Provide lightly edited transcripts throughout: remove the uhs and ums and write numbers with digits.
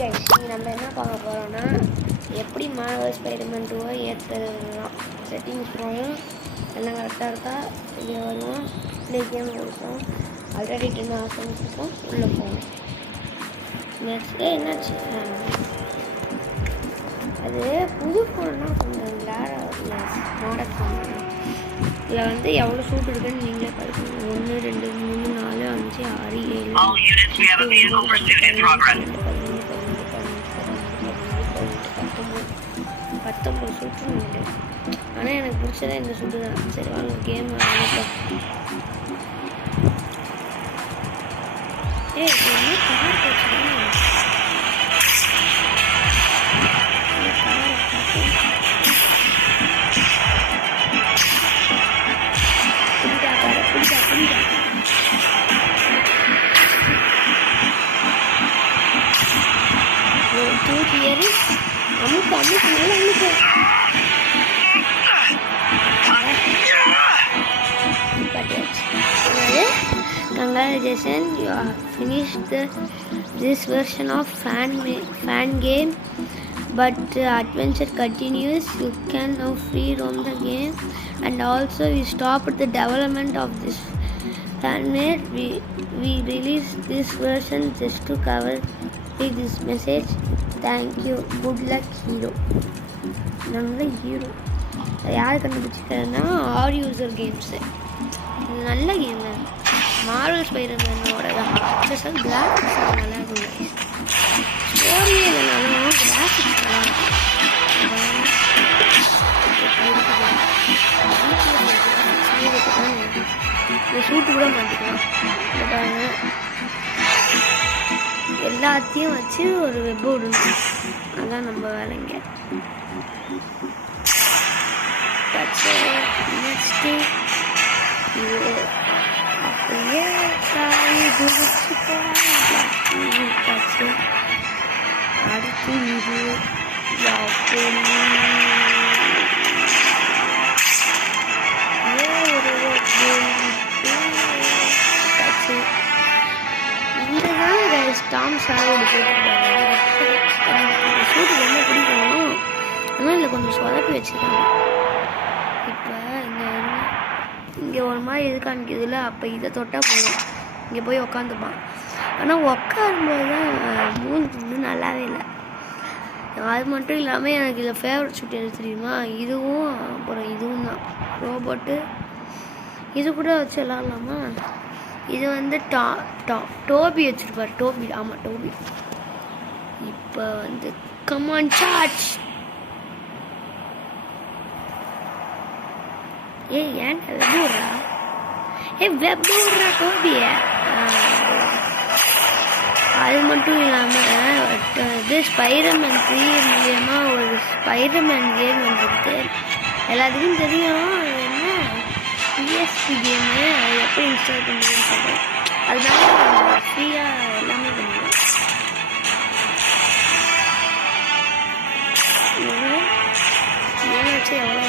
Guys நம்ம என்ன பார்க்க போகிறோம்னா எப்படி மார்வல் ஸ்பைடர்மேன் 2 ஏற்றுறதுலாம் செட்டிங்ஸ் போகும் எல்லாம் கரெக்டாக இருக்கா இங்கே வருவோம் ப்ளே கேம் கொடுப்போம் ஆல்ரெடி 10 ஹவர்ஸ் இருக்கும் உள்ளே போவோம் நெக்ஸ்ட்டு என்னாச்சு அது புது ஃபோன்னா கொஞ்சம் மாடல் ஃபோன் இதில் வந்து எவ்வளோ சூட் இருக்குன்னு நீங்களே பார்க்கணும் 1 2 3 4 5 6 7 19 சூட்டு உண்டு ஆனால் எனக்கு பிடிச்சதே இந்த சூட்டு தான் சரி வாங்க கேம் என்ன கார் போச்சுன்னா தூக்கி ஏறி அமுக்கு அமுக்கு மேலே அமுக்கு Congratulations, you have finished this version of fan game, but adventure continues. You can now free roam the game, and also we stopped the development of this fan-made. We released this version just to cover this message. Thank you. Good luck, hero. நாங்கள் hero யார் கண்டுபிடிச்சிக்கிறேன்னா R user games இது நல்ல game தான் Marvel ஸ்பைடர்மேனோட special graphics நல்லா இருக்கும் ஸ்டோரியே இல்லைனாலும் graphics நல்லா இருக்கும் இந்த சூட்டு கூட மாட்டிக்கலாம் பாருங்க எல்லாத்தையும் வச்சு ஒரு வெப் விடணும் அதான் நம்ம வேலைங்க நெக்ஸ்ட்டு இது அப்படியே காய் குதிச்சுக்காச்சு அடுத்து இது ஸ்டாம் சாரோடு சூட்டு ரொம்ப பிடிக்கும் ஆனால் இதில் கொஞ்சம் சொதப்பி வச்சுருக்காங்க இப்போ இங்கே ஒரு மாதிரி இது காமிக்குதுல அப்போ இதை தொட்டால் போதும் இங்கே போய் உக்காந்துப்பான் ஆனால் உக்காரும்போது தான் மூஞ்சி நல்லாவே இல்லை அது மட்டும் இல்லாமல் எனக்கு இதில் ஃபேவரட் ஷூட் எது தெரியுமா இதுவும் அப்புறம் இதுவும் தான் ரோபோட்டு இது கூட வச்சு விளாட்லாமா இது வந்து டோபி வச்சுருப்பார் டோபி ஆமாம் டோபி இப்போ வந்து கமான் சார்ஜ் ஏன் வெப் விட்றா வெப் விட்றா டோபிய அது மட்டும் இல்லாமல் இது ஸ்பைடர்மேன் 3 மூலியமாக ஒரு ஸ்பைடர்மேன் கேம் வந்துருக்கு எல்லாத்துக்கும் தெரியும் என்ன பிஎஸ்பி கேமு அது எப்படி இன்ஸ்டால் பண்ணுறதுன்னு சொல்கிறேன் அதனால ஃப்ரீயாக எல்லாமே பண்ணுவேன் ஏன்னாச்சு எவ்வளோ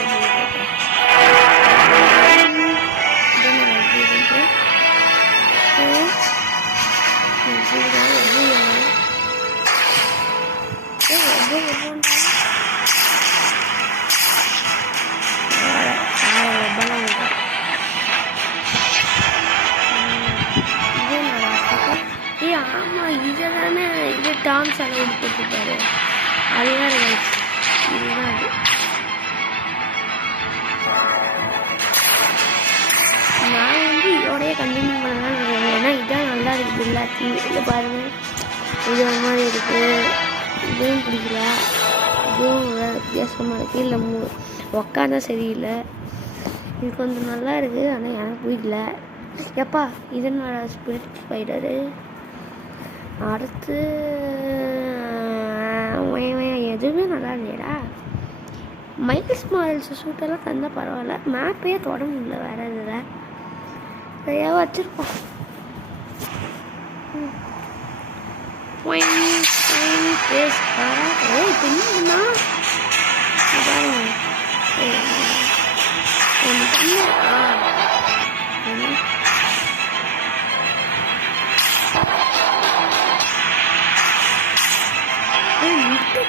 ஆமாம் இதை தானே இது டாம் செலவு போட்டுருப்பாரு அதுதான் இதுதான் அது நான் வந்து இதோடய கண்டினியூ பண்ணலான்னு இருக்கேன் ஏன்னா இதான் நல்லா இருக்குது எல்லாத்தையும் இதில் பாருங்கள் இது ஒரு மாதிரி இருக்குது இதுவும் பிடிக்கல இதுவும் வித்தியாசமாக இருக்குது இல்லை உக்காந்தா சரியில்லை இது கொஞ்சம் நல்லா இருக்குது ஆனால் எனக்கு பிடிக்கல எப்பா இதனோட ஸ்பிரிட் ஸ்பைடரு அடுத்து எதுவுமே நல்லா இல்லையடா மைல்ஸ் மாடல்ஸ் சூட்டெல்லாம் தந்தால் பரவாயில்ல மேப்பையே தொட முடியல வேறு இதில் சரியாக வச்சுருக்கோம் பின்னா பாருங்க ஒன்று பண்ண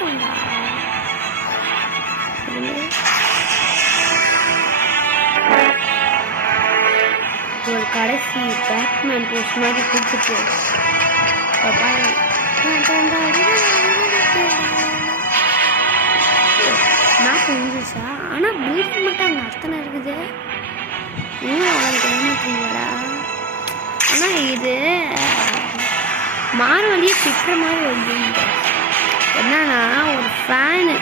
ஏறண்டா ஒரு கடைசி பேட்மேன் போஸ்ட் மாதிரி கொடுத்துட்டு நான் புரிஞ்சிச்சா ஆனால் ப்ளீடிங் மட்டும் அங்கே அத்தனை இருக்குது இன்னும் அவளுக்கு ஏமாத்துங்களா ஆனால் இது மார்வலியே திட்டுற மாதிரி வருது என்னன்னா ஒரு ஃபேனு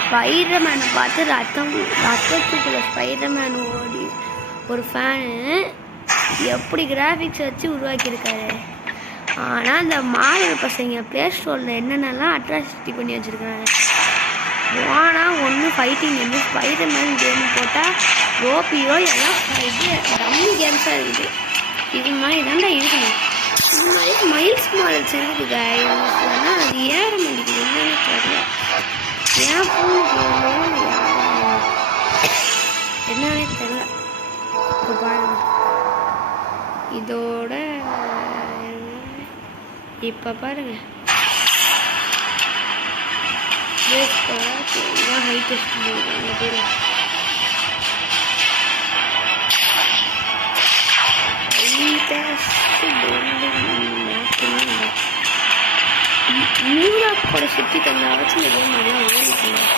ஸ்பைடர்மேனை பார்த்து ரத்தத்துக்குள்ள ஸ்பைடர்மேன் ஓடி ஒரு ஃபேனு எப்படி கிராஃபிக்ஸ் வச்சு உருவாக்கியிருக்காரு. ஆனால் அந்த மார்வல் பசங்க ப்ளே ஸ்டோரில் என்னென்னலாம் அட்ராசிட்டி பண்ணி வச்சுருக்காங்க. ஆனால் ஒன்று ஃபைட்டிங் வந்து ஸ்பைடர்மேன் கேம் போட்டால் ரோபியோ எல்லாம் இது டம்மி கேம்ஸாக இருக்குது. இது மாதிரி தாண்டா இருக்கணும். இது மாதிரி மைல்ஸ் மாடல்ஸ் இருக்குதுங்க. ஆனால் அது ஏற மாட்டேங்குது என்னன்னு தெரியல. ஏன் ஃபோனுக்கு என்னன்னே தெரியல. இப்போ பாருங்க இதோட இப்போ பாருங்க இதுதான் ஹைட்டஸ்ட் அந்த பேர் நியூயார்க்கோட சுற்றி தந்தா வச்சு இந்த கேம் நல்லா ஓடிக்கணும்.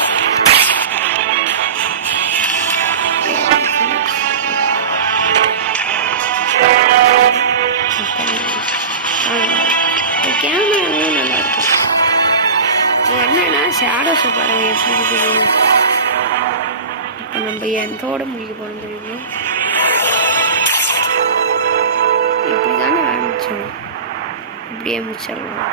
கேமராவும் நல்லா இருக்கும். என்னன்னா ஷேடோஸை பாருங்க எப்படி இருக்குது. இப்போ நம்ம எந்தோட முடிக்க போகிறோம் தெரியுமா? இப்படி தானே ஆரம்பிச்சோம், இப்படியே முடிச்சிடலாம்.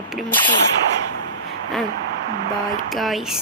அப்படி முடிச்சோம். Bye guys.